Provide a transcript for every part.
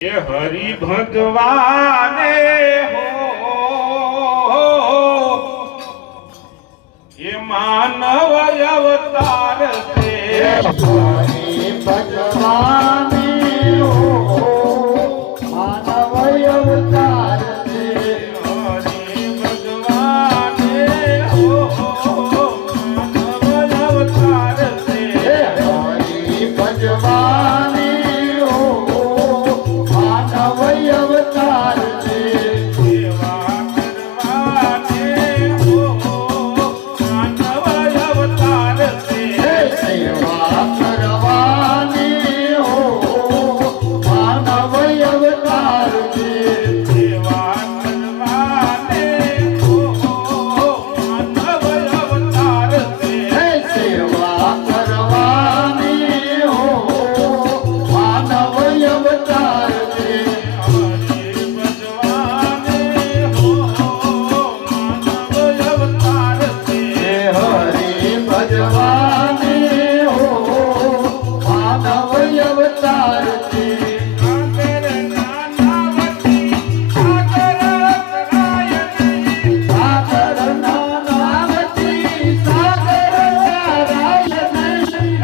ये हरि भगवाने हो ये मानव अवतार से हरि भगवाने हो मानव अवतार से हरि भगवाने हो मानव अवतार से हरि भगवाने हो मानव अवतार से सेवा करवाने हो मानव अवतार से सेवा करवाने हो मानव अवतार से सेवा करवाने हो मानव अवतार से सेवा करवाने हो मानव अवतार से हरि भगवाने हो मानव अवतार से हरि भगवाने हो मानव अवतार से सागर नानावती सागर नारायणी सागर नानावती सागर नारायण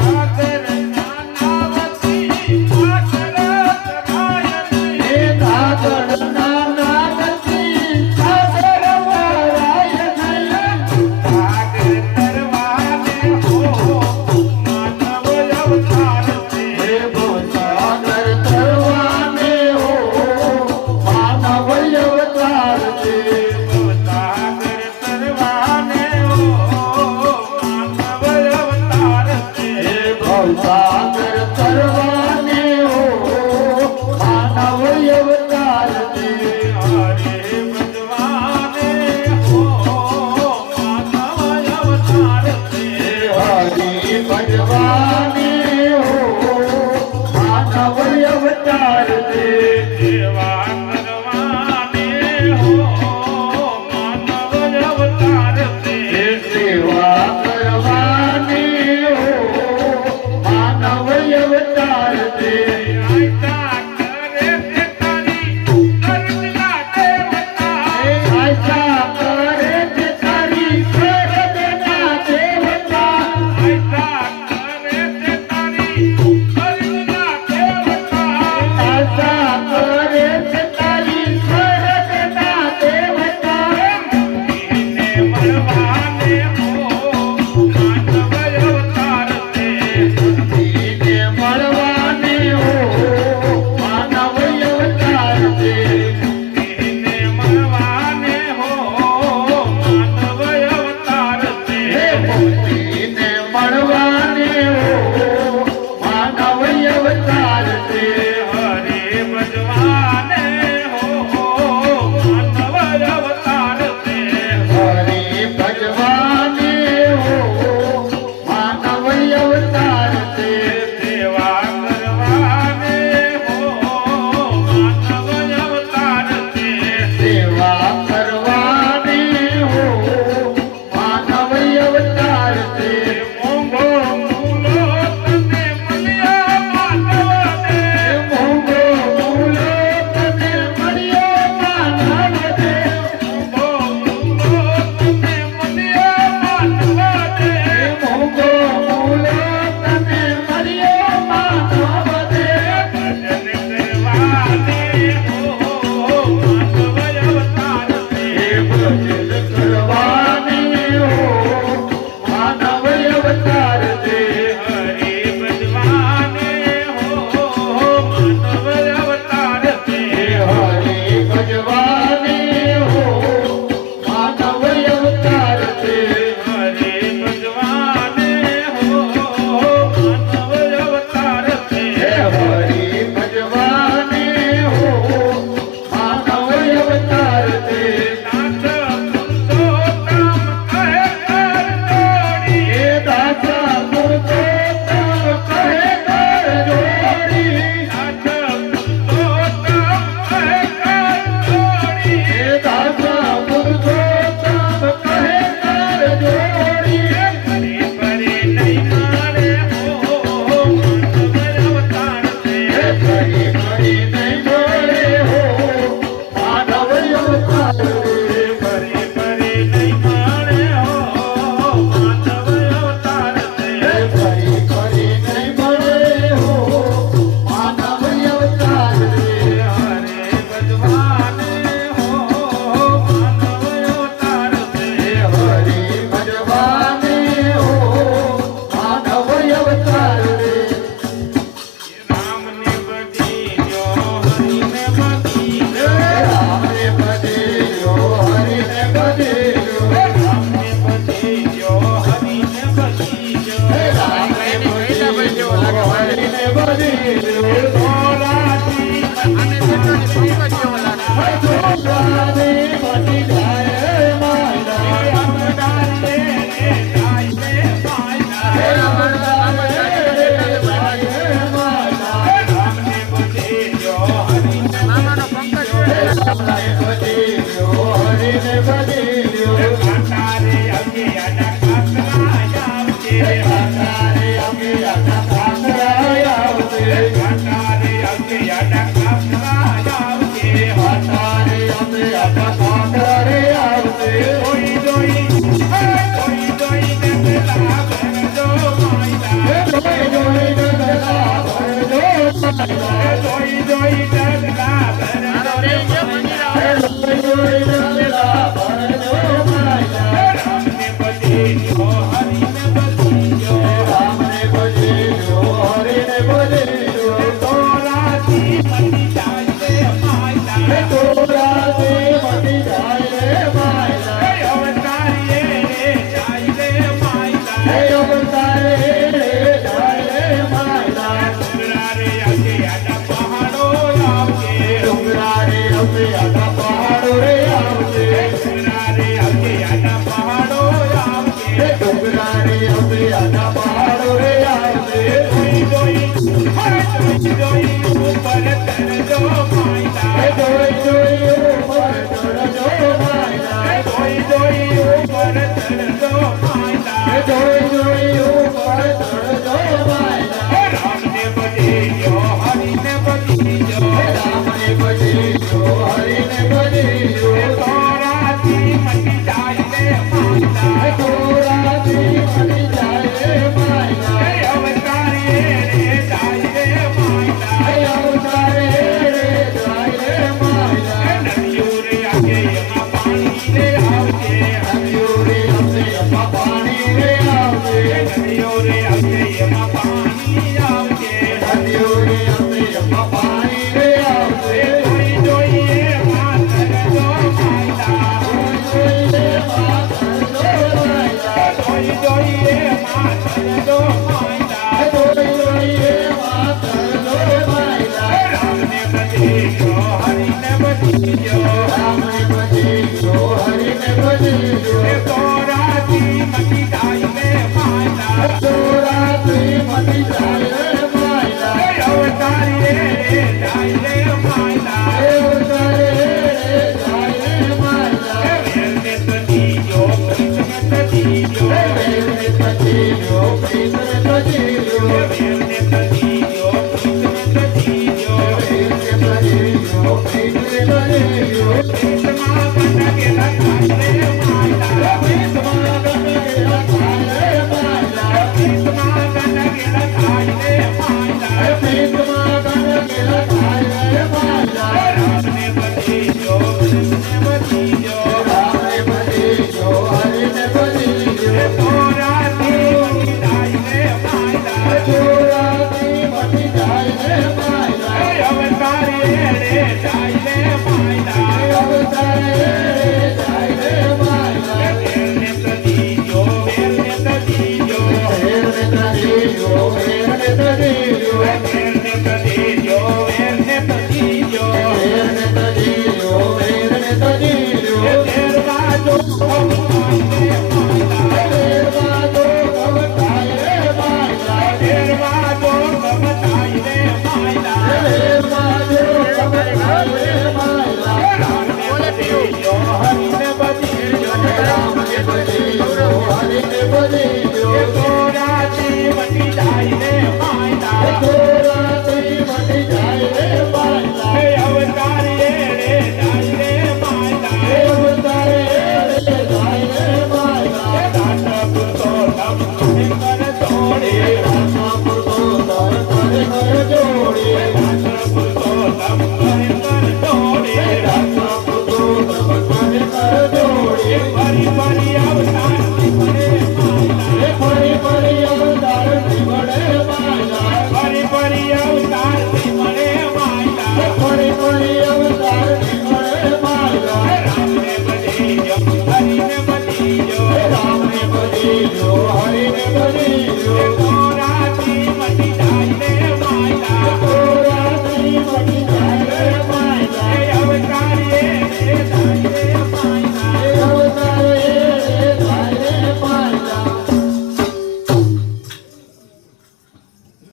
सागर नानावती सागर नारायणी हे सागर नानावती सागर नारायण सागर तरवाने हो मानव अवतार से हे सागर तरवाने हो मानव अवतार से सागर तरवाने हो मानव अवतार से सागर तरवाने हो मानव अवतार से છોકરાની મટી જાય માયલા અવતારીએ રે જાય રે માયલા રામને બદલ્યો હરિને હરીને બદલ્યો કાંટારે અગિયાના કાંકરા આવશે કાંટારે અગિયાના કાંકરા આવશે કાંટારે અગિયાના કાંકરા આવશે કાંટારે અગિયાના કાંકરા આવશે કોઈ દોઈ ડગલા ભરજો માયલા જોઈ જોઈને ગલા ભરજો માયલા જોઈ જોઈ ડગલા ભરજો જોઈ જોઈને ગલા ભરજો માયલા રામને બદલ્યો હરિને બદલ્યો રામને બદલ્યો હરીને બદલ્યો તોરાથી મટી જાય રે માયલા તોરાથી મટી જાય રે માયલા અવતારીએ રે જાય રે માયલા હે અવતારે રે જાય રે માયલા ડુંગરારે અગિયાના પહાડો આવશે ડુંગરા રે અગિયાના પહાડો રે આવશે ડુંગરારે અગિયાના પહાડો આવશે હે ડુંગરા રે અગિયાના પહાડો રે આવશે જોઈ જોઈ ઉપર તરજો માયલા હે જોઈ જોઈ ઉપર ચડજો માયલા જોઈ જોઈ ઉપર તરજો માયલા હે જોઈ જોઈ ઉપર ચડજો માયલા રામને બદલ્યો હરિને બદલ્યો હે રામને બદલ્યો હરીને બદલ્યો તોરાથી મટી જાય રે માયલા હે તોરાથી મટી જાય રે માયલા અવતારીએ રે જાય રે માયલા હે અવતારે રે જાય રે માયલા નદીઓ રે આગે એમાં પાણી રે આવશે નદીઓ રે અગિયામાં પાણી રે આવશે નદીઓ રે આગે એમાં પાણી આવશે નદીઓ રે અગિયામાં પાણી રે આવશે જોઈ જોઈએ માતર જો માયલા જોઈને માથર જો માયલા જોઈ જોઈએ માતર જો માયલા જોઈ જોઈએ માથર જો માયલા રામને બદલ્યો હરિને બદલ્યો રામને બદલ્યો હરીને બદલ્યો તોરાથી મટી જાય રે માયલા તોરાથી મટી જાય રે માયલા અવતારીએ રે જાય રે માયલા હે અવતારે રે જાય રે માયલા વેરને તદીયો પ્રીતને તદીયો વેલને બદલ્યો પ્રીતને બદલ્યો વેરને તદીયો પ્રીતને તદીયો વેલને બદલ્યો પ્રીતને બદલ્યો પ્રીતમાં કનકેલા થાય રે માયલા પ્રીતમાં ગણગેલા થાય રે માયલા પ્રીતમાં કનકેલા થાય રે માયલા પ્રીતમાં ગણગેલા થાય રે માયલા રામને